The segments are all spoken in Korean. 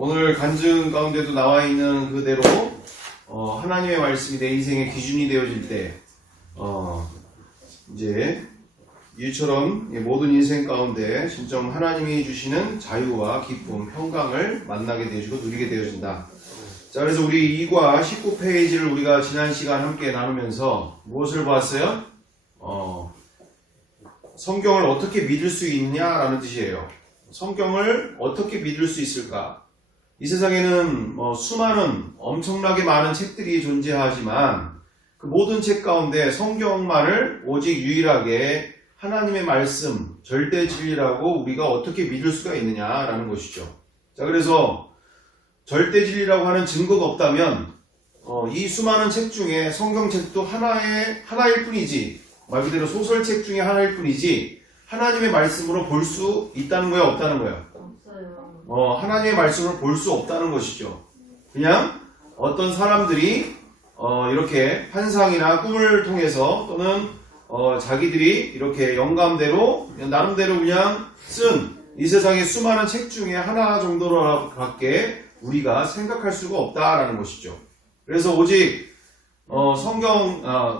오늘 간증 가운데도 나와 있는 그대로 하나님의 말씀이 내 인생의 기준이 되어질 때 이제 이처럼 모든 인생 가운데 진정 하나님이 주시는 자유와 기쁨, 평강을 만나게 되어지고 누리게 되어진다. 자, 그래서 우리 2과 19페이지를 우리가 지난 시간 함께 나누면서 무엇을 보았어요? 성경을 어떻게 믿을 수 있냐라는 뜻이에요. 성경을 어떻게 믿을 수 있을까? 이 세상에는 수많은 엄청나게 많은 책들이 존재하지만 그 모든 책 가운데 성경만을 오직 유일하게 하나님의 말씀, 절대 진리라고 우리가 어떻게 믿을 수가 있느냐라는 것이죠. 자, 그래서 절대 진리라고 하는 증거가 없다면 이 수많은 책 중에 성경책도 하나일 뿐이지, 말 그대로 소설책 중에 하나일 뿐이지 하나님의 말씀으로 볼 수 있다는 거예요, 없다는 거예요? 하나님의 말씀을 볼 수 없다는 것이죠. 그냥 어떤 사람들이 이렇게 환상이나 꿈을 통해서 또는 자기들이 이렇게 영감대로 나름대로 그냥 쓴 이 세상의 수많은 책 중에 하나 정도로밖에 우리가 생각할 수가 없다라는 것이죠. 그래서 오직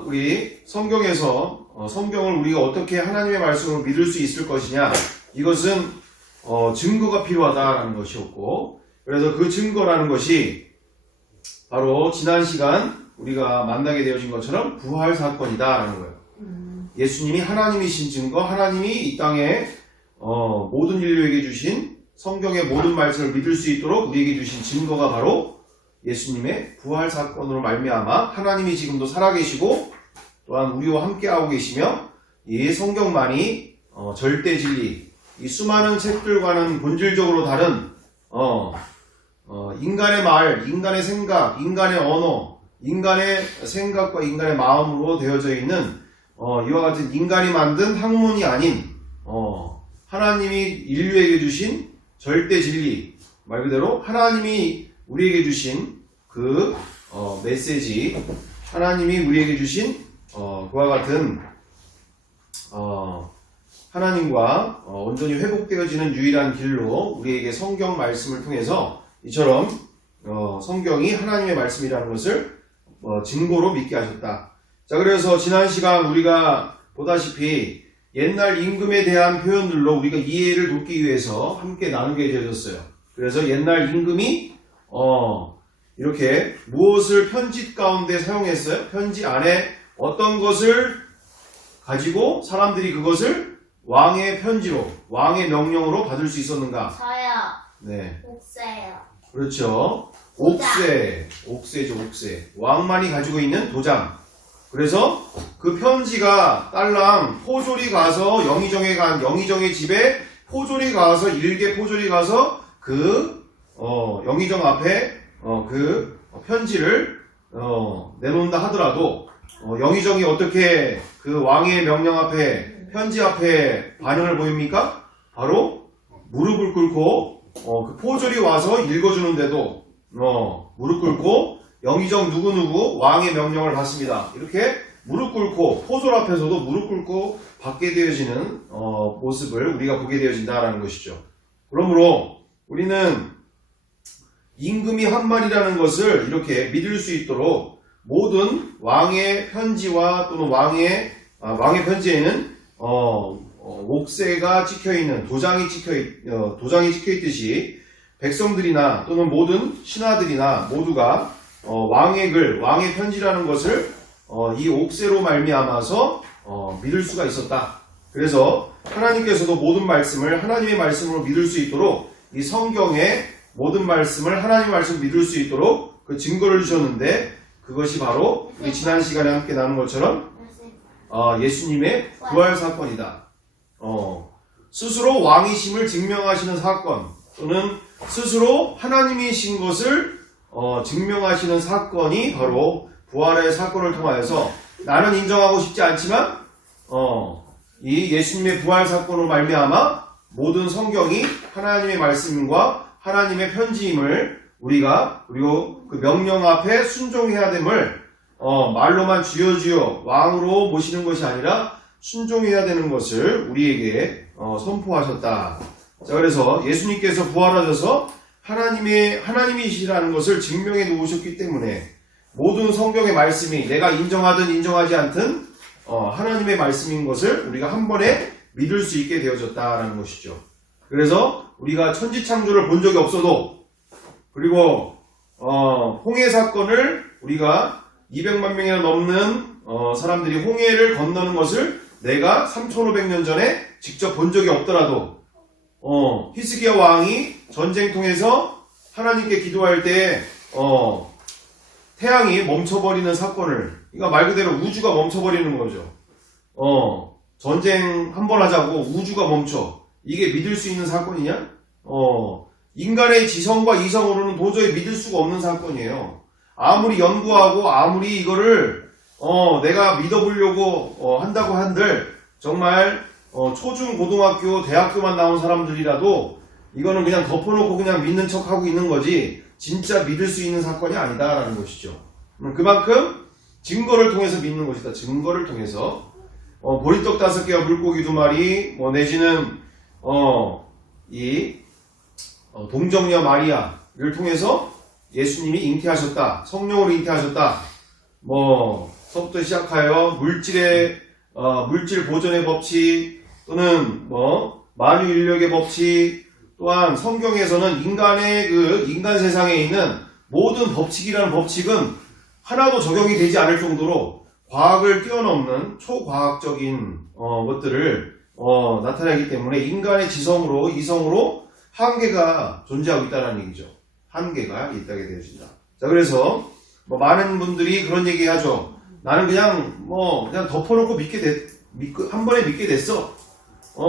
우리 성경에서 성경을 우리가 어떻게 하나님의 말씀으로 믿을 수 있을 것이냐, 이것은 증거가 필요하다라는 것이었고, 그래서 그 증거라는 것이 바로 지난 시간 우리가 만나게 되어진 것처럼 부활 사건이다라는 거예요. 예수님이 하나님이신 증거, 하나님이 이 땅에 모든 인류에게 주신 성경의 모든 말씀을 믿을 수 있도록 우리에게 주신 증거가 바로 예수님의 부활 사건으로 말미암아 하나님이 지금도 살아계시고 또한 우리와 함께하고 계시며 이 성경만이 절대 진리, 이 수많은 책들과는 본질적으로 다른 인간의 말, 인간의 생각, 인간의 언어, 인간의 생각과 인간의 마음으로 되어져 있는 이와 같은 인간이 만든 학문이 아닌 하나님이 인류에게 주신 절대 진리, 말 그대로 하나님이 우리에게 주신 그 메시지, 하나님이 우리에게 주신 그와 같은 하나님과 온전히 회복되어지는 유일한 길로 우리에게 성경 말씀을 통해서 이처럼 성경이 하나님의 말씀이라는 것을 증거로 믿게 하셨다. 자, 그래서 지난 시간 우리가 보다시피 옛날 임금에 대한 표현들로 우리가 이해를 돕기 위해서 함께 나누게 되어졌어요. 그래서 옛날 임금이 이렇게 무엇을 편지 가운데 사용했어요? 편지 안에 어떤 것을 가지고 사람들이 그것을 왕의 편지로, 왕의 명령으로 받을 수 있었는가? 저요. 네. 옥새요. 그렇죠. 옥새죠, 옥새. 왕만이 가지고 있는 도장. 그래서 그 편지가 딸랑 포졸이 가서 영의정의 집에 포졸이 가서 일개 포졸이 가서 그 영의정 앞에 그 편지를 내놓는다 하더라도 영의정이 어떻게 그 왕의 명령 앞에 편지 앞에 반응을 보입니까? 바로 무릎을 꿇고 그 포졸이 와서 읽어주는데도 무릎 꿇고 영의정 누구누구 왕의 명령을 받습니다. 이렇게 무릎 꿇고 포졸 앞에서도 무릎 꿇고 받게 되어지는 모습을 우리가 보게 되어진다라는 것이죠. 그러므로 우리는 임금이 한 말이라는 것을 이렇게 믿을 수 있도록 모든 왕의 편지와 또는 왕의 편지에는 옥새가 찍혀있는 도장이 찍혀있듯이 백성들이나 또는 모든 신하들이나 모두가 왕의 글, 왕의 편지라는 것을 이 옥새로 말미암아서 믿을 수가 있었다. 그래서 하나님께서도 모든 말씀을 하나님의 말씀으로 믿을 수 있도록 이 성경의 모든 말씀을 하나님의 말씀으로 믿을 수 있도록 그 증거를 주셨는데, 그것이 바로 우리 지난 시간에 함께 나눈 것처럼 예수님의 부활 사건이다. 스스로 왕이심을 증명하시는 사건, 또는 스스로 하나님이신 것을 증명하시는 사건이 바로 부활의 사건을 통하여서, 나는 인정하고 싶지 않지만 이 예수님의 부활 사건으로 말미암아 모든 성경이 하나님의 말씀과 하나님의 편지임을 그리고 그 명령 앞에 순종해야 됨을 말로만 주여 왕으로 모시는 것이 아니라 순종해야 되는 것을 우리에게 선포하셨다. 자, 그래서 예수님께서 부활하셔서 하나님이시라는 것을 증명해 놓으셨기 때문에 모든 성경의 말씀이 내가 인정하든 인정하지 않든 하나님의 말씀인 것을 우리가 한 번에 믿을 수 있게 되어졌다라는 것이죠. 그래서 우리가 천지창조를 본 적이 없어도, 그리고 홍해 사건을 우리가 200만 명이나 넘는 사람들이 홍해를 건너는 것을 내가 3500년 전에 직접 본 적이 없더라도 히스기야 왕이 전쟁통에서 하나님께 기도할 때 태양이 멈춰버리는 사건을, 그러니까 말 그대로 우주가 멈춰버리는 거죠. 전쟁 한 번 하자고 우주가 멈춰. 이게 믿을 수 있는 사건이냐? 인간의 지성과 이성으로는 도저히 믿을 수가 없는 사건이에요. 아무리 연구하고 아무리 이거를 내가 믿어보려고 한다고 한들 정말 초중 고등학교 대학교만 나온 사람들이라도 이거는 그냥 덮어놓고 그냥 믿는 척하고 있는 거지 진짜 믿을 수 있는 사건이 아니다라는 것이죠. 그만큼 증거를 통해서 믿는 것이다. 증거를 통해서 보리떡 5개와 물고기 2마리 내지는 동정녀 마리아를 통해서 예수님이 잉태하셨다. 성령으로 잉태하셨다. 서부터 시작하여 물질 보존의 법칙 또는 만유인력의 법칙, 또한 성경에서는 인간 세상에 있는 모든 법칙이라는 법칙은 하나도 적용이 되지 않을 정도로 과학을 뛰어넘는 초과학적인 것들을 나타내기 때문에 인간의 지성으로 이성으로 한계가 존재하고 있다는 얘기죠. 한계가 있다게 되어진다. 자, 그래서 많은 분들이 그런 얘기 하죠. 나는 그냥 덮어놓고 한 번에 믿게 됐어.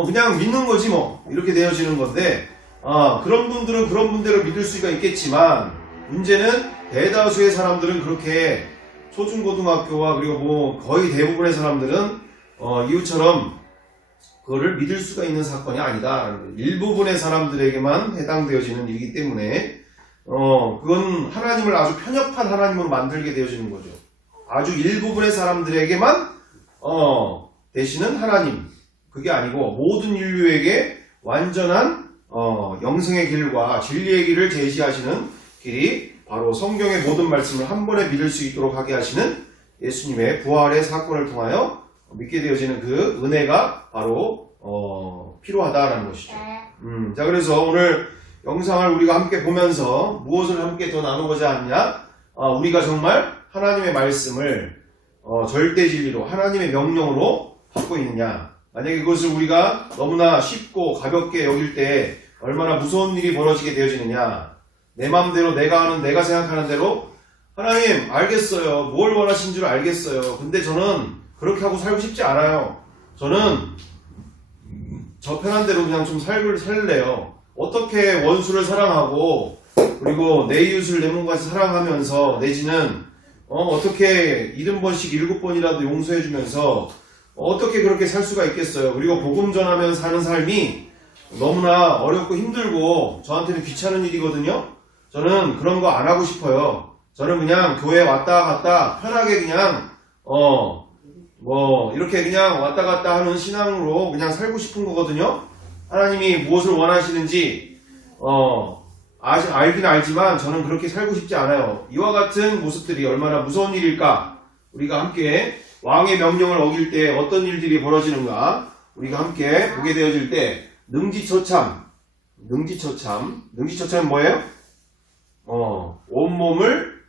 그냥 믿는 거지 이렇게 되어지는 건데, 그런 분들은 그런 분대로 믿을 수가 있겠지만, 문제는 대다수의 사람들은 그렇게 초중고등학교와 그리고 거의 대부분의 사람들은 이웃처럼 그거를 믿을 수가 있는 사건이 아니다. 일부분의 사람들에게만 해당되어지는 일이기 때문에 그건 하나님을 아주 편협한 하나님으로 만들게 되어지는 거죠. 아주 일부분의 사람들에게만 되시는 하나님, 그게 아니고 모든 인류에게 완전한 영생의 길과 진리의 길을 제시하시는 길이 바로 성경의 모든 말씀을 한 번에 믿을 수 있도록 하게 하시는 예수님의 부활의 사건을 통하여 믿게 되어지는 그 은혜가 바로 필요하다라는 것이죠. 자, 그래서 오늘 영상을 우리가 함께 보면서 무엇을 함께 더 나누고자 하느냐? 우리가 정말 하나님의 말씀을 절대 진리로 하나님의 명령으로 받고 있느냐? 만약에 그것을 우리가 너무나 쉽고 가볍게 여길 때 얼마나 무서운 일이 벌어지게 되어지느냐? 내 마음대로 내가 생각하는 대로 하나님 알겠어요. 뭘 원하신 줄 알겠어요. 근데 저는 그렇게 하고 살고 싶지 않아요. 저는 저 편한 대로 그냥 좀 살래요. 어떻게 원수를 사랑하고 그리고 내 이웃을 내 몸같이 사랑하면서 내지는 어떻게 70번씩 7번이라도 용서해주면서 어떻게 그렇게 살 수가 있겠어요. 그리고 복음 전하면 사는 삶이 너무나 어렵고 힘들고 저한테는 귀찮은 일이거든요. 저는 그런 거 안 하고 싶어요. 저는 그냥 교회 왔다 갔다 편하게 그냥 이렇게 그냥 왔다 갔다 하는 신앙으로 그냥 살고 싶은 거거든요. 하나님이 무엇을 원하시는지 알긴 알지만 저는 그렇게 살고 싶지 않아요. 이와 같은 모습들이 얼마나 무서운 일일까? 우리가 함께 왕의 명령을 어길 때 어떤 일들이 벌어지는가? 우리가 함께 보게 되어질 때 능지처참은 뭐예요? 온몸을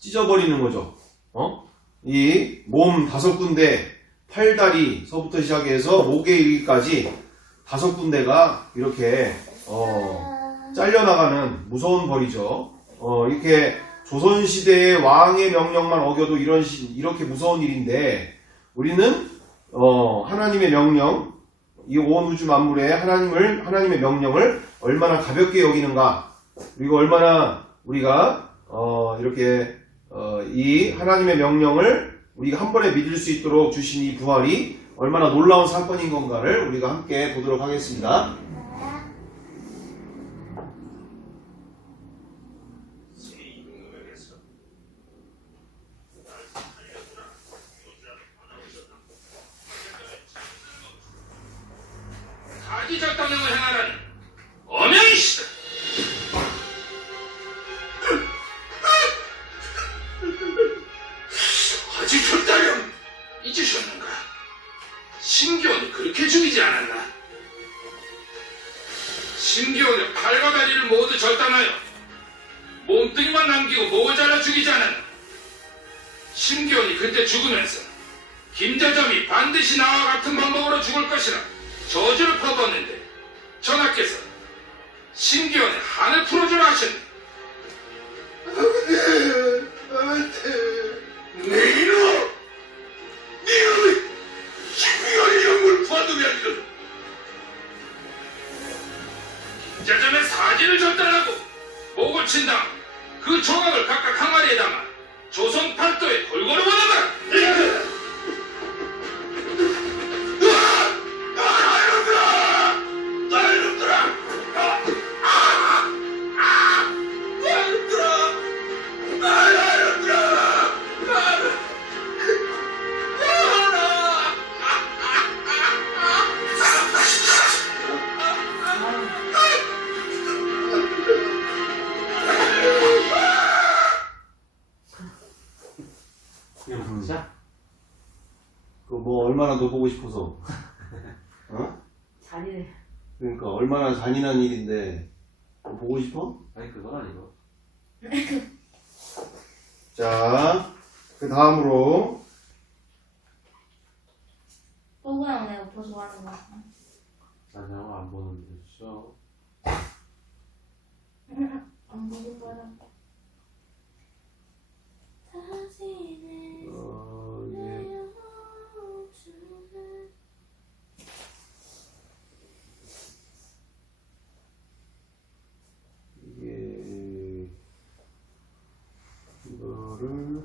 찢어버리는 거죠. 이 몸 5군데, 팔다리서부터 시작해서 목에 이르기까지 5군데가 이렇게 잘려나가는 무서운 벌이죠. 이렇게 조선시대의 왕의 명령만 어겨도 이렇게 무서운 일인데, 우리는 하나님의 명령, 이 온 우주 만물에 하나님의 명령을 얼마나 가볍게 여기는가, 그리고 얼마나 우리가 이렇게 이 하나님의 명령을 우리가 한 번에 믿을 수 있도록 주신 이 부활이 얼마나 놀라운 사건인 건가를 우리가 함께 보도록 하겠습니다. 사기작당령을 행하는 어명이시다. 팔과 다리를 모두 절단하여 몸뚱이만 남기고 목을 잘라 죽이지 않았나. 심기원이 그때 죽으면서 김자점이 반드시 나와 같은 방법으로 죽을 것이라 저주를 퍼붓는데 전하께서 심기원의 한을 풀어주라 하셨네. 내 이놈! 네가 심기원의 영을 봐두게 하기를. 김자점의 사진을 절단하고 목을 친 다음 그 조각을 각각 항아리에 담아 조선 팔도에 골고루 보내라. 그 뭐 얼마나 더 보고 싶어서 어? 잔인해. 그러니까 얼마나 잔인한 일인데 뭐 보고 싶어? 아니 그건 아니고. 자, 그 다음으로 또그냥 내가 더 좋아하는 거 같아. 난 영화 안 보는데 쇼. 안 보는 거야. 사진에 이게 이게 이거를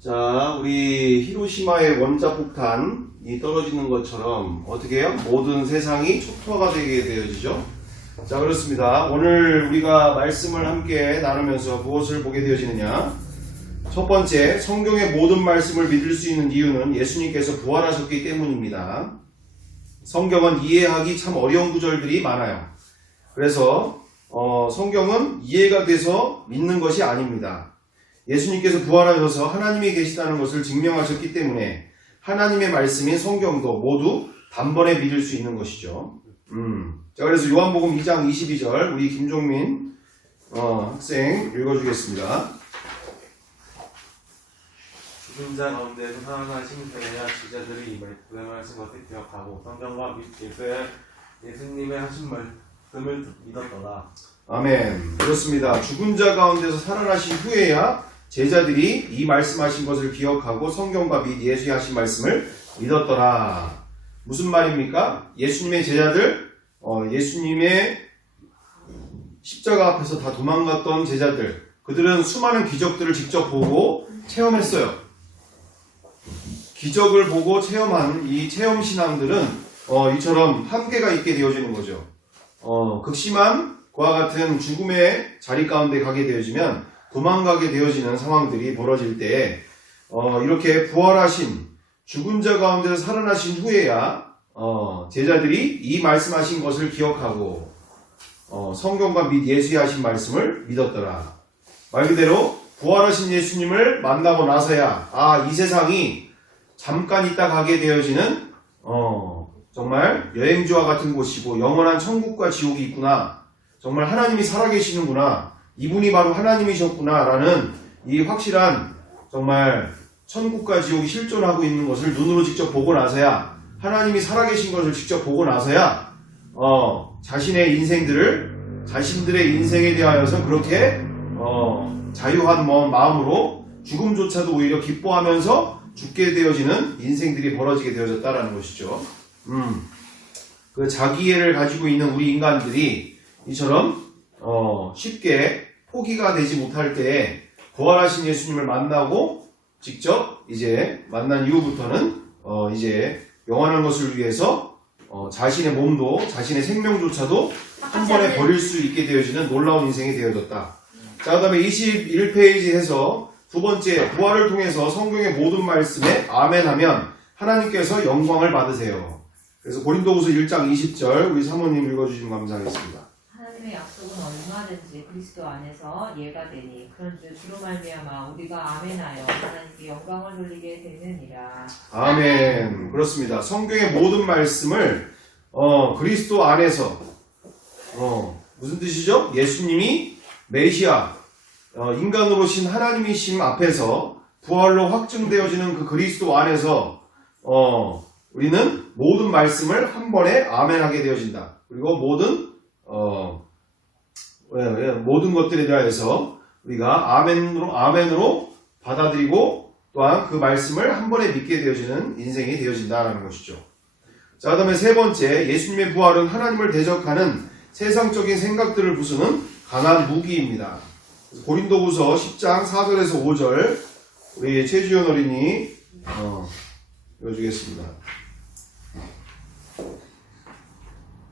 자, 우리 히로시마의 원자폭탄이 떨어지는 것처럼 어떻게 해요? 모든 세상이 초토화가 되게 되어지죠. 자, 그렇습니다. 오늘 우리가 말씀을 함께 나누면서 무엇을 보게 되어지느냐? 첫 번째, 성경의 모든 말씀을 믿을 수 있는 이유는 예수님께서 부활하셨기 때문입니다. 성경은 이해하기 참 어려운 구절들이 많아요. 그래서 성경은 이해가 돼서 믿는 것이 아닙니다. 예수님께서 부활하셔서 하나님이 계시다는 것을 증명하셨기 때문에 하나님의 말씀인 성경도 모두 단번에 믿을 수 있는 것이죠. 자, 그래서 요한복음 2장 22절 우리 김종민 학생 읽어주겠습니다. 죽은 자 가운데서 살아나신 그네야 제자들이 이 말씀 것을 기억하고 성경과 예수님의 하신 말씀을 믿었더라. 아멘. 그렇습니다. 죽은 자 가운데서 살아나신 후에야 제자들이 이 말씀하신 것을 기억하고 성경과 및 예수의 하신 말씀을 믿었더라. 무슨 말입니까? 예수님의 제자들, 예수님의 십자가 앞에서 다 도망갔던 제자들, 그들은 수많은 기적들을 직접 보고 체험했어요. 기적을 보고 체험한 이 체험신앙들은 이처럼 한계가 있게 되어지는 거죠. 극심한 그와 같은 죽음의 자리 가운데 가게 되어지면 도망가게 되어지는 상황들이 벌어질 때 이렇게 부활하신 죽은 자 가운데서 살아나신 후에야 제자들이 이 말씀하신 것을 기억하고 성경과 및 예수의 하신 말씀을 믿었더라. 말 그대로 부활하신 예수님을 만나고 나서야 이 세상이 잠깐 있다 가게 되어지는 정말 여행지와 같은 곳이고 영원한 천국과 지옥이 있구나. 정말 하나님이 살아계시는구나. 이분이 바로 하나님이셨구나 라는 이 확실한 정말 천국과 지옥이 실존하고 있는 것을 눈으로 직접 보고 나서야 하나님이 살아계신 것을 직접 보고 나서야 자신의 인생들을 자신들의 인생에 대하여서 그렇게 자유한 마음으로 죽음조차도 오히려 기뻐하면서 죽게 되어지는 인생들이 벌어지게 되어졌다라는 것이죠. 그 자기애를 가지고 있는 우리 인간들이 이처럼 쉽게 포기가 되지 못할 때에 부활하신 예수님을 만나고 직접 이제 만난 이후부터는 이제 영원한 것을 위해서 자신의 몸도 자신의 생명조차도 한 번에 버릴 수 있게 되어지는 놀라운 인생이 되어졌다. 자, 그 다음에 21페이지 해서 두 번째, 부활을 통해서 성경의 모든 말씀에 아멘 하면 하나님께서 영광을 받으세요. 그래서 고린도후서 1장 20절 우리 사모님 읽어주시면 감사하겠습니다. 하나님의 약속은 얼마든지 사랑하는지 그리스도 안에서 이해가 되니 그런즉 주로 말미암아 우리가 아멘하여 하나님께 영광을 돌리게 되느니라. 아멘. 그렇습니다. 성경의 모든 말씀을 그리스도 안에서 무슨 뜻이죠? 예수님이 메시아 인간으로 신 하나님이심 앞에서 부활로 확증되어지는 그 그리스도 안에서 우리는 모든 말씀을 한 번에 아멘하게 되어진다. 그리고 모든 것들에 대하여서 우리가 아멘으로 받아들이고 또한 그 말씀을 한 번에 믿게 되어지는 인생이 되어진다라는 것이죠. 자, 그 다음에 세 번째, 예수님의 부활은 하나님을 대적하는 세상적인 생각들을 부수는 강한 무기입니다. 고린도후서 10장 4절에서 5절 우리 최주연 어린이 읽어주겠습니다.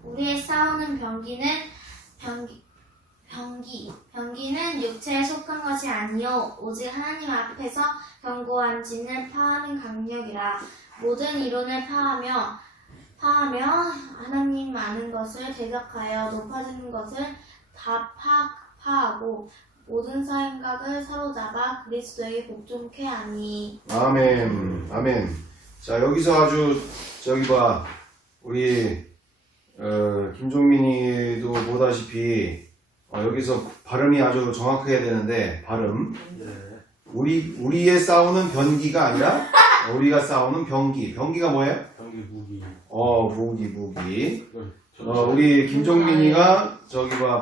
우리의 싸우는 병기는 육체에 속한 것이 아니요 오직 하나님 앞에서 견고한 진을 파하는 강력이라. 모든 이론을 파하며 하나님 아는 것을 대적하여 높아지는 것을 다 파하고 모든 생각을 사로잡아 그리스도에게 복종케 하니. 아멘. 아멘. 자, 여기서 아주 우리 김종민이도 보다시피 여기서 발음이 아주 정확해야 되는데 발음 네. 우리의 싸우는 변기가 아니라 우리가 싸우는 병기가 뭐예요? 경기 무기. 무기. 우리 김종민이가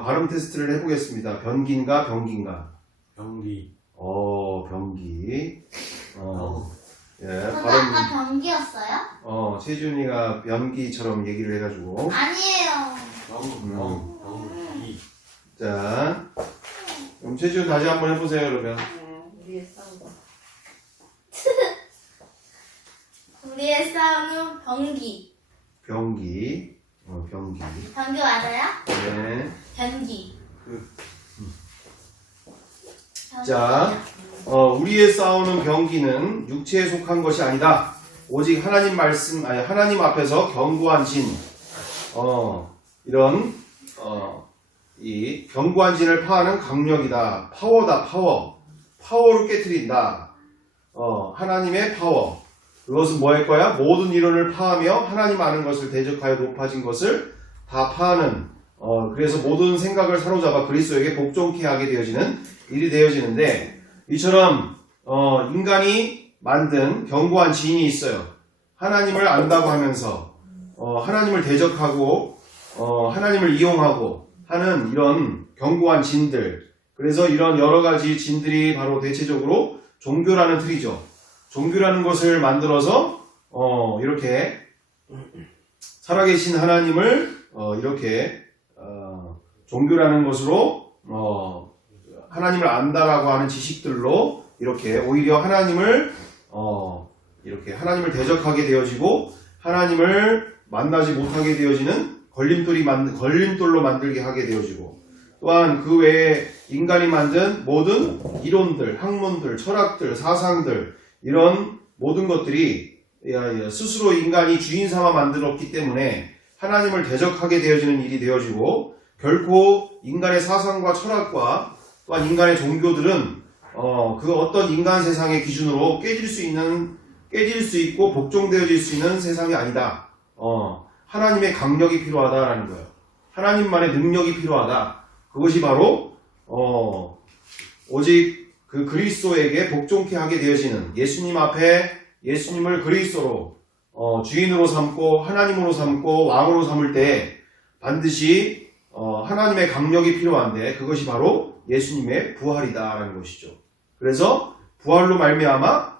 발음 테스트를 해보겠습니다. 변기인가 병기인가? 경기. 병기. 예, 근데 발음. 아까 병기였어요? 최준이가 변기처럼 얘기를 해가지고. 아니에요. 경기. 자, 그럼 최준 다시 한번 해보세요, 그러면. 우리의 싸우고 우리의 싸우는 병기. 병기. 병기 맞아요? 네. 변기. 자, 우리의 싸우는 병기는 육체에 속한 것이 아니다. 오직 하나님 앞에서 견고한 진, 이 견고한 진을 파하는 강력이다. 파워다, 파워로 깨트린다. 하나님의 파워. 그것은 뭐 할 거야? 모든 이론을 파하며 하나님 아는 것을 대적하여 높아진 것을 다 파하는, 그래서 모든 생각을 사로잡아 그리스도에게 복종케 하게 되어지는 일이 되어지는데, 이처럼 인간이 만든 견고한 진이 있어요. 하나님을 안다고 하면서 하나님을 대적하고 하나님을 이용하고 하는 이런 견고한 진들. 그래서 이런 여러 가지 진들이 바로 대체적으로 종교라는 틀이죠. 종교라는 것을 만들어서 이렇게 살아계신 하나님을 이렇게 종교라는 것으로 하나님을 안다라고 하는 지식들로 이렇게 오히려 하나님을 대적하게 되어지고 하나님을 만나지 못하게 되어지는 걸림돌로 만들게 하게 되어지고, 또한 그 외에 인간이 만든 모든 이론들, 학문들, 철학들, 사상들, 이런 모든 것들이 스스로 인간이 주인 삼아 만들었기 때문에 하나님을 대적하게 되어지는 일이 되어지고, 결코 인간의 사상과 철학과 또한 인간의 종교들은 그 어떤 인간 세상의 기준으로 깨질 수 있고 복종되어질 수 있는 세상이 아니다. 하나님의 강력이 필요하다라는 거예요. 하나님만의 능력이 필요하다. 그것이 바로 오직 그 그리스도에게 복종케 하게 되어지는, 예수님 앞에 예수님을 그리스도로 주인으로 삼고 하나님으로 삼고 왕으로 삼을 때 반드시 하나님의 강력이 필요한데, 그것이 바로 예수님의 부활이다라는 것이죠. 그래서 부활로 말미암아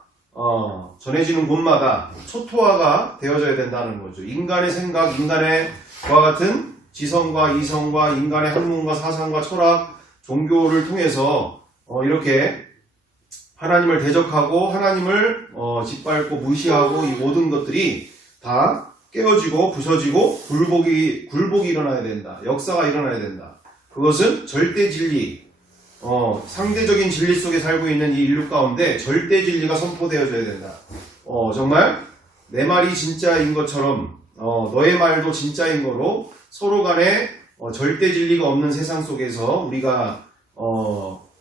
전해지는 곳마다 초토화가 되어져야 된다는 거죠. 인간의 생각, 인간의 그와 같은 지성과 이성과 인간의 학문과 사상과 철학, 종교를 통해서 이렇게 하나님을 대적하고 하나님을 짓밟고 무시하고, 이 모든 것들이 다 깨어지고 부서지고 굴복이 일어나야 된다. 역사가 일어나야 된다. 그것은 절대 진리, 상대적인 진리 속에 살고 있는 이 인류 가운데 절대 진리가 선포되어져야 된다. 정말 내 말이 진짜인 것처럼 너의 말도 진짜인 거로 서로 간에 절대 진리가 없는 세상 속에서 우리가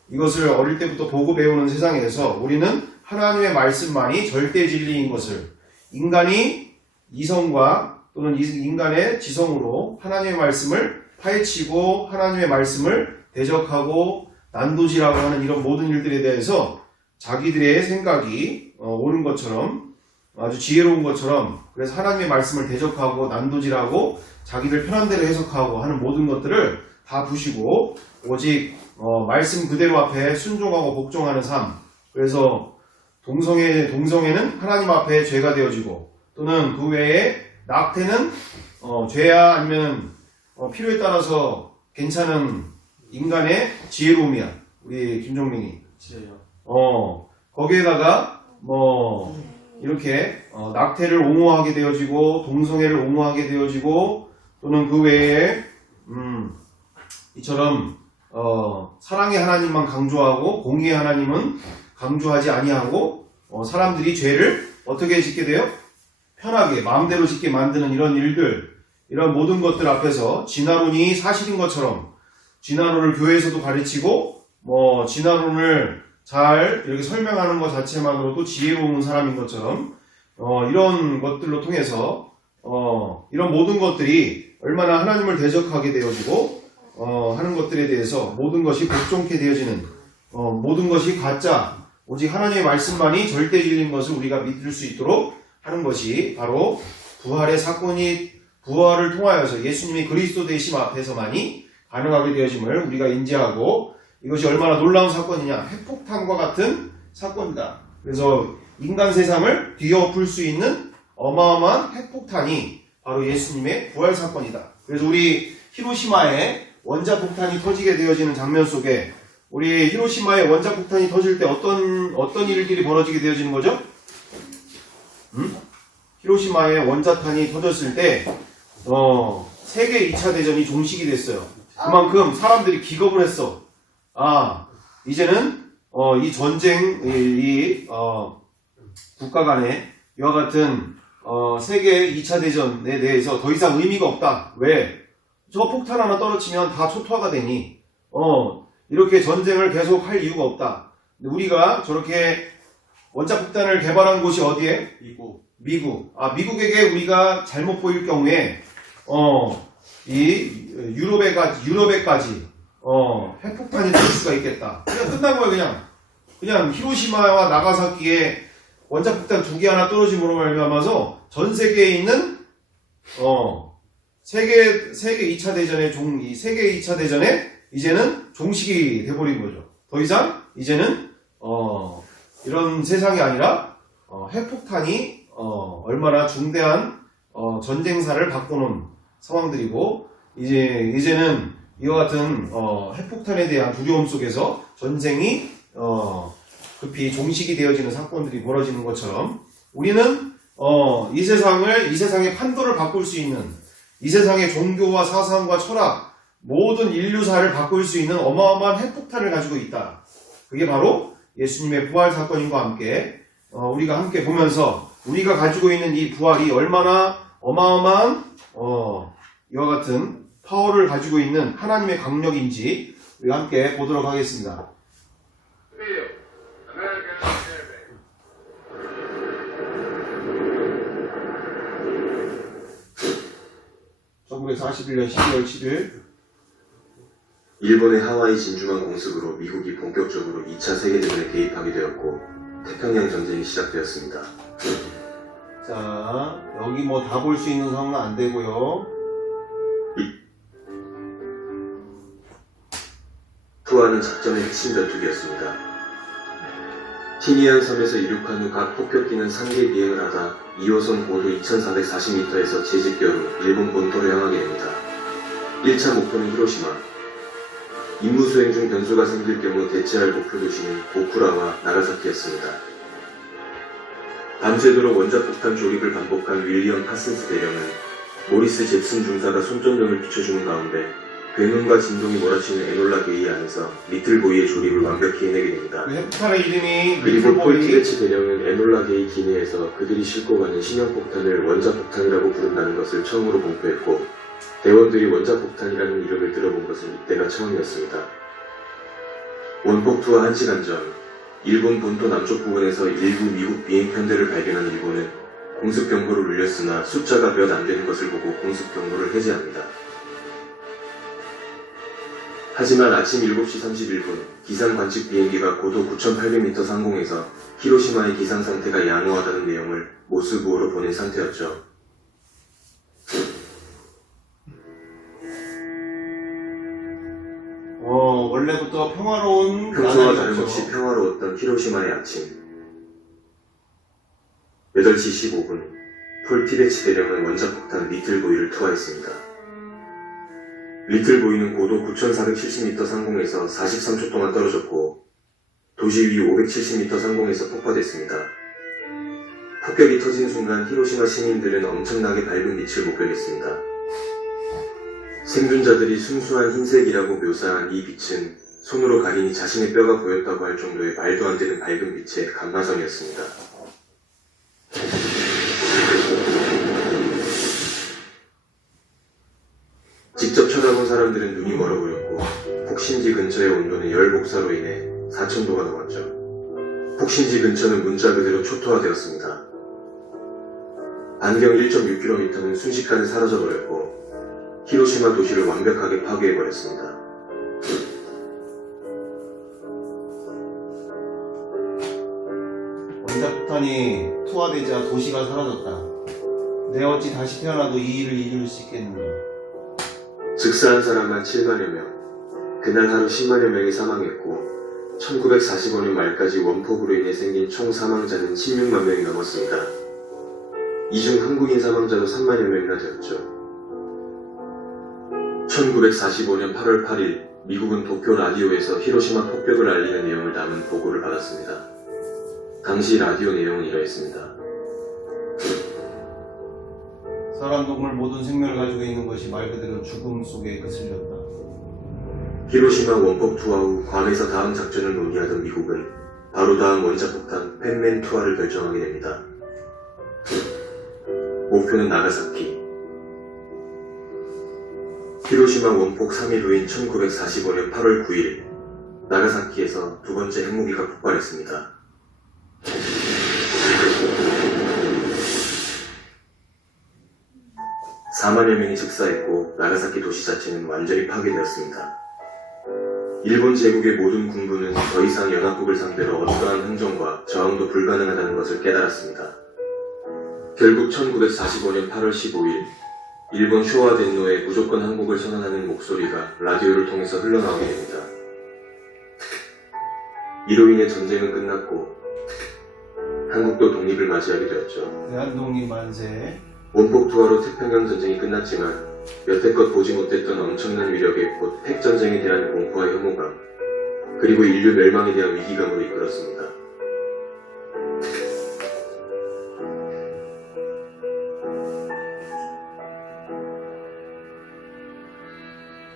이것을 어릴 때부터 보고 배우는 세상에서 우리는 하나님의 말씀만이 절대 진리인 것을 인간이 이성과 또는 인간의 지성으로 하나님의 말씀을 파헤치고 하나님의 말씀을 대적하고 난도질하고 하는 이런 모든 일들에 대해서 자기들의 생각이 옳은 것처럼 아주 지혜로운 것처럼 그래서 하나님의 말씀을 대적하고 난도질하고 자기들 편한 대로 해석하고 하는 모든 것들을 다 부시고 오직 말씀 그대로 앞에 순종하고 복종하는 삶. 그래서 동성애는 하나님 앞에 죄가 되어지고 또는 그 외에 낙태는 죄야 아니면 필요에 따라서 괜찮은 인간의 지혜로움이야. 우리 김종민이. 지혜요. 거기에다가 이렇게 낙태를 옹호하게 되어지고 동성애를 옹호하게 되어지고 또는 그 외에 이처럼 사랑의 하나님만 강조하고 공의의 하나님은 강조하지 아니하고 사람들이 죄를 어떻게 짓게 돼요? 편하게 마음대로 짓게 만드는 이런 일들 이런 모든 것들 앞에서 진화론이 사실인 것처럼 진화론을 교회에서도 가르치고 진화론을 잘 이렇게 설명하는 것 자체만으로도 지혜로운 사람인 것처럼 이런 것들로 통해서 이런 모든 것들이 얼마나 하나님을 대적하게 되어지고 하는 것들에 대해서 모든 것이 복종케 되어지는 모든 것이 가짜 오직 하나님의 말씀만이 절대 진리인 것을 우리가 믿을 수 있도록 하는 것이 바로 부활의 사건이 부활을 통하여서 예수님이 그리스도 되심 앞에서만이 가능하게 되어짐을 우리가 인지하고 이것이 얼마나 놀라운 사건이냐 핵폭탄과 같은 사건이다. 그래서 인간 세상을 뒤엎을 수 있는 어마어마한 핵폭탄이 바로 예수님의 부활 사건이다. 그래서 우리 히로시마에 원자폭탄이 터지게 되어지는 장면 속에 우리 히로시마에 원자폭탄이 터질 때 어떤 일들이 벌어지게 되어지는 거죠? 히로시마에 원자탄이 터졌을 때 세계 2차 대전이 종식이 됐어요. 그만큼 사람들이 기겁을 했어. 이제는 이 전쟁 국가 간에 이와 같은 세계 2차 대전에 대해서 더 이상 의미가 없다. 왜? 저 폭탄 하나 떨어지면 다 초토화가 되니 이렇게 전쟁을 계속 할 이유가 없다. 근데 우리가 저렇게 원자폭탄을 개발한 곳이 어디에? 미국. 미국에게 우리가 잘못 보일 경우에 이 유럽에까지 핵폭탄이 터질 수가 있겠다. 그냥 끝난 거예요. 그냥 히로시마와 나가사키에 원자폭탄 2개 하나 떨어짐으로 말미암아서 전 세계에 있는 세계 2차 대전의 세계 2차 대전에 이제는 종식이 돼버린 거죠. 더 이상 이제는 이런 세상이 아니라 핵폭탄이 얼마나 중대한 전쟁사를 바꾸는 상황들이고 이제는 이와 같은 핵폭탄에 대한 두려움 속에서 전쟁이 급히 종식이 되어지는 사건들이 벌어지는 것처럼 우리는 이 세상의 판도를 바꿀 수 있는 이 세상의 종교와 사상과 철학 모든 인류사를 바꿀 수 있는 어마어마한 핵폭탄을 가지고 있다. 그게 바로 예수님의 부활 사건인과 함께 우리가 함께 보면서 우리가 가지고 있는 이 부활이 얼마나 어마어마한 이와 같은 파워를 가지고 있는 하나님의 강력인지 우리가 함께 보도록 하겠습니다. 1941년 12월 7일 일본의 하와이 진주만 공습으로 미국이 본격적으로 2차 세계대전에 개입하게 되었고 태평양 전쟁이 시작되었습니다. 자, 여기 뭐 다 볼 수 있는 상황은 안 되고요. 투하는 작전의 핵심 전투기였습니다. 티니안 섬에서 이륙한 후 각 폭격기는 3개 비행을 하다 2호선 고도 2440m에서 제집결 후 일본 본토로 향하게 됩니다. 1차 목표는 히로시마. 임무 수행 중 변수가 생길 경우 대체할 목표 도시는 오쿠라와 나가사키였습니다. 밤새도록 원자폭탄 조립을 반복한 윌리엄 파슨스 대령은 모리스 잭슨 중사가 손전등을 비춰주는 가운데 굉음과 진동이 몰아치는 에놀라 게이 안에서 리틀보이의 조립을 완벽히 해내게 됩니다. 그 핵폭탄의 이름이 그리고 리틀보이. 폴티게치 대령은 에놀라 게이 기내에서 그들이 싣고 가는 신형폭탄을 원자폭탄이라고 부른다는 것을 처음으로 공표했고 대원들이 원자폭탄이라는 이름을 들어본 것은 이때가 처음이었습니다. 원폭 투하 1시간 전, 일본 본토 남쪽 부근에서 일부 미국 비행편대를 발견한 일본은 공습경보를 울렸으나 숫자가 몇 안 되는 것을 보고 공습경보를 해제합니다. 하지만 아침 7시 31분 기상 관측 비행기가 고도 9,800m 상공에서 히로시마의 기상 상태가 양호하다는 내용을 모스부호로 보낸 상태였죠. 원래부터 평화로운 평소와 나날이었죠. 다름없이 평화로웠던 히로시마의 아침. 8시 15분 폴 티베치 대령은 원자폭탄 리틀보이를 투하했습니다. 리틀보이는 고도 9,470m 상공에서 43초 동안 떨어졌고 도시 위 570m 상공에서 폭파됐습니다. 폭격이 터진 순간 히로시마 시민들은 엄청나게 밝은 빛을 목격했습니다. 생존자들이 순수한 흰색이라고 묘사한 이 빛은 손으로 가리니 자신의 뼈가 보였다고 할 정도의 말도 안 되는 밝은 빛의 감마선이었습니다. 직접 쳐다본 사람들은 눈이 멀어보였고 폭신지 근처의 온도는 열 복사로 인해 4,000도가 넘었죠. 폭신지 근처는 문자 그대로 초토화되었습니다. 반경 1.6km는 순식간에 사라져버렸고 히로시마 도시를 완벽하게 파괴해버렸습니다. 원자폭탄이 투하되자 도시가 사라졌다. 내 어찌 다시 태어나도 이 일을 이룰 수 있겠는가. 즉사한 사람만 7만여 명, 그날 하루 10만여 명이 사망했고 1945년 말까지 원폭으로 인해 생긴 총 사망자는 16만 명이 넘었습니다. 이 중 한국인 사망자도 3만여 명이나 되었죠. 1945년 8월 8일 미국은 도쿄 라디오에서 히로시마 폭격을 알리는 내용을 담은 보고를 받았습니다. 당시 라디오 내용은 이러했습니다. 사람, 동물 모든 생명을 가지고 있는 것이 말 그대로 죽음 속에 거슬렸다. 히로시마 원폭 투하 후 괌에서 다음 작전을 논의하던 미국은 바로 다음 원자폭탄 펜맨 투하를 결정하게 됩니다. 목표는 나가사키. 히로시마 원폭 3일 후인 1945년 8월 9일 나가사키에서 두 번째 핵무기가 폭발했습니다. (4만여) 명이 즉사했고 나가사키 도시 자체는 완전히 파괴되었습니다. 일본 제국의 모든 군부는 더 이상 연합국을 상대로 어떠한 행정과 저항도 불가능하다는 것을 깨달았습니다. 결국 1945년 8월 15일 일본 쇼와 덴노의 무조건 항복을 선언하는 목소리가 라디오를 통해서 흘러나오게 됩니다. 이로 인해 전쟁은 끝났고 한국도 독립을 맞이하게 되었죠. 대한독립 만세. 원폭 투하로 태평양 전쟁이 끝났지만 여태껏 보지 못했던 엄청난 위력의 곧 핵전쟁에 대한 공포와 혐오감, 그리고 인류 멸망에 대한 위기감으로 이끌었습니다.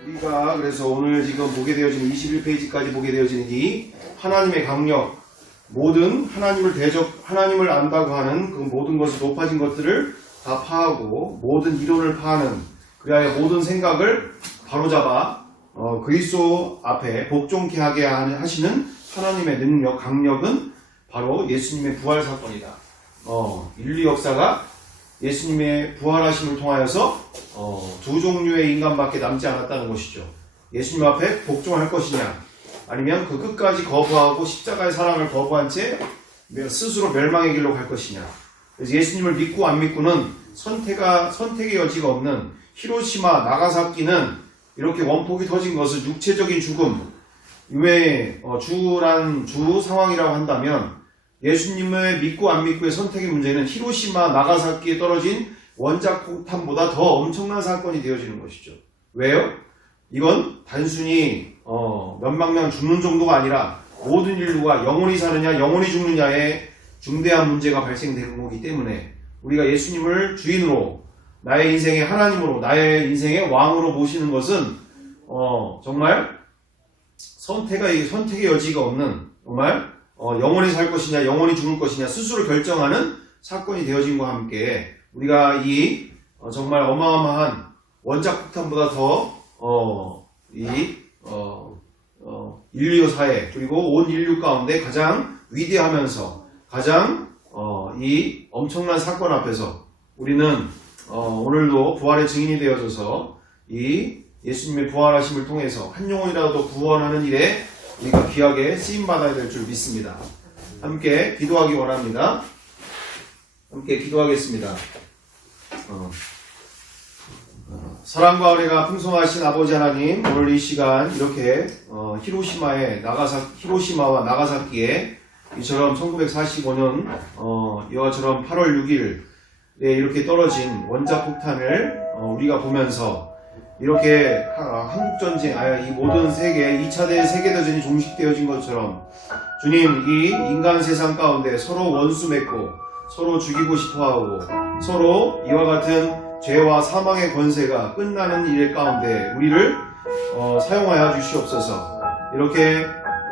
우리가 그래서 오늘 지금 보게 되어지는 21페이지까지 보게 되어지는 이 하나님의 강력, 모든 하나님을 안다고 하는 그 모든 것을 높아진 것들을 다 파하고 모든 이론을 파하는, 그리하여 모든 생각을 바로잡아 그리스도 앞에 복종케 하게 하시는 하나님의 능력, 강력은 바로 예수님의 부활 사건이다. 인류 역사가 예수님의 부활하심을 통하여서 두 종류의 인간밖에 남지 않았다는 것이죠. 예수님 앞에 복종할 것이냐, 아니면 그 끝까지 거부하고 십자가의 사랑을 거부한 채 스스로 멸망의 길로 갈 것이냐. 그래서 예수님을 믿고 안 믿고는 선택의 여지가 없는 히로시마, 나가사키는 이렇게 원폭이 터진 것을 육체적인 죽음, 왜 주 상황이라고 한다면 예수님을 믿고 안 믿고의 선택의 문제는 히로시마, 나가사키에 떨어진 원자폭탄보다 더 엄청난 사건이 되어지는 것이죠. 왜요? 이건 단순히 몇만 명 죽는 정도가 아니라 모든 인류가 영원히 사느냐 영원히 죽느냐의 중대한 문제가 발생되는 거기 때문에 우리가 예수님을 주인으로, 나의 인생의 하나님으로, 나의 인생의 왕으로 모시는 것은 정말 선택의 여지가 없는, 정말 영원히 살 것이냐 영원히 죽을 것이냐 스스로 결정하는 사건이 되어진 것과 함께 우리가 이 정말 어마어마한 원자 폭탄보다 더 인류 사회 그리고 온 인류 가운데 가장 위대하면서 가장 이 엄청난 사건 앞에서 우리는 오늘도 부활의 증인이 되어져서 이 예수님의 부활하심을 통해서 한 영혼이라도 구원하는 일에 우리가 귀하게 쓰임받아야 될 줄 믿습니다. 함께 기도하기 원합니다. 함께 기도하겠습니다. 사랑과 은혜가 풍성하신 아버지 하나님, 오늘 이 시간 이렇게 히로시마와 나가사키에 이처럼 1945년 이와처럼 8월 6일에 이렇게 떨어진 원자폭탄을 우리가 보면서 이렇게 한국전쟁, 이 모든 세계 2차 세계대전이 종식되어진 것처럼 주님, 이 인간 세상 가운데 서로 원수 맺고 서로 죽이고 싶어하고 서로 이와 같은 죄와 사망의 권세가 끝나는 일 가운데 우리를 사용하여 주시옵소서. 이렇게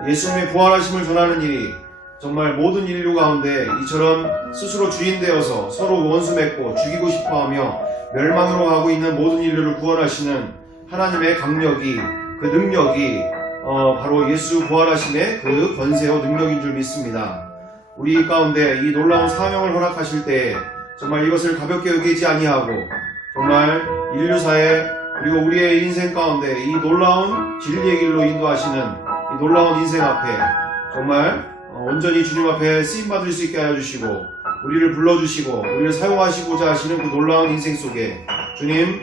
예수님의 부활하심을 전하는 일이 정말 모든 인류 가운데 이처럼 스스로 주인 되어서 서로 원수 맺고 죽이고 싶어하며 멸망으로 가고 있는 모든 인류를 구원하시는 하나님의 강력이, 그 능력이 바로 예수 부활하심의 그 권세와 능력인 줄 믿습니다. 우리 가운데 이 놀라운 사명을 허락하실 때 정말 이것을 가볍게 여기지 아니하고 정말 인류사에 그리고 우리의 인생 가운데 이 놀라운 진리의 길로 인도하시는 이 놀라운 인생 앞에 정말 온전히 주님 앞에 쓰임받을 수 있게 하여 주시고 우리를 불러주시고 우리를 사용하시고자 하시는 그 놀라운 인생 속에 주님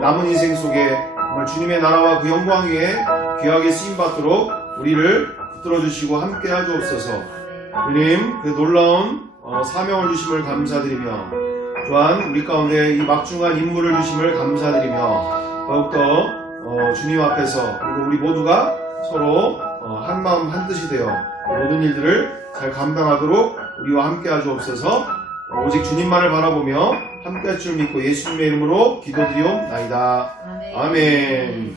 남은 인생 속에 정말 주님의 나라와 그 영광 위에 귀하게 쓰임받도록 우리를 붙들어주시고 함께 하주옵소서. 주님 그 놀라운 사명을 주심을 감사드리며 또한 우리 가운데 이 막중한 임무를 주심을 감사드리며 더욱더 주님 앞에서 그리고 우리 모두가 서로 한마음 한뜻이 되어 모든 일들을 잘 감당하도록 우리와 함께 하주옵소서. 오직 주님만을 바라보며 함께 할 줄 믿고 예수님의 이름으로 기도드리옵나이다. 아멘.